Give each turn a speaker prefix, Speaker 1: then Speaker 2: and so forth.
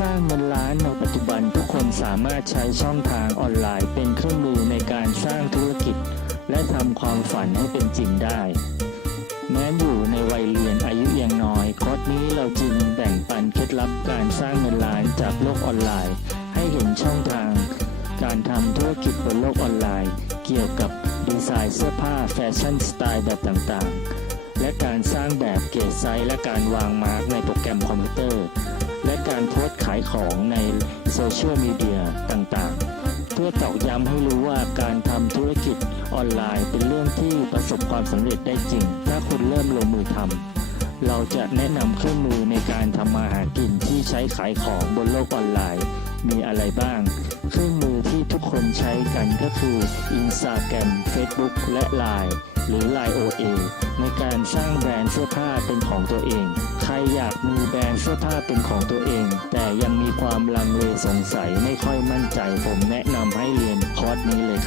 Speaker 1: สร้างเงินล้านในปัจจุบันทุกคนสามารถใช้ช่องทางออนไลน์เป็นเครื่องมือในการสร้างธุรกิจ และทำความฝันให้เป็นจริงได้ แม้อยู่ในวัยเรียนอายุยังน้อยคอร์สนี้เราจึงแบ่งปันเคล็ดลับการสร้างเงินล้านจากโลกออนไลน์ ให้เห็นช่องทาง การทำธุรกิจบนโลกออนไลน์ เกี่ยวกับดีไซน์เสื้อผ้าแฟชั่นสไตล์แบบต่างๆ และการสร้างแบบเกจไซส์และการวางมาร์กในโปรแกรมคอมพิวเตอร์ และการโพสต์ขายของในโซเชียลมีเดียต่างๆ เพื่อตอกย้ำให้รู้ว่าการทำธุรกิจออนไลน์เป็นเรื่องที่ประสบความสำเร็จได้จริง ถ้าคุณเริ่มลงมือทำเราจะแนะนำเครื่องมือในการทำมาหากินที่ใช้ขายของบนโลกออนไลน์ มีอะไรบ้าง เครื่องมือที่ทุกคนใช้กันก็คือ Instagram Facebook และ Line หรือ Line OA ในการสร้างแบรนด์เสื้อผ้าเป็นของตัวเอง ใครอยากมีแบรนด์เสื้อผ้าเป็นของตัวเอง แต่ยังมีความลังเลสงสัยไม่ค่อยมั่นใจผมแนะนำให้เรียนคอร์สนี้เลยครับ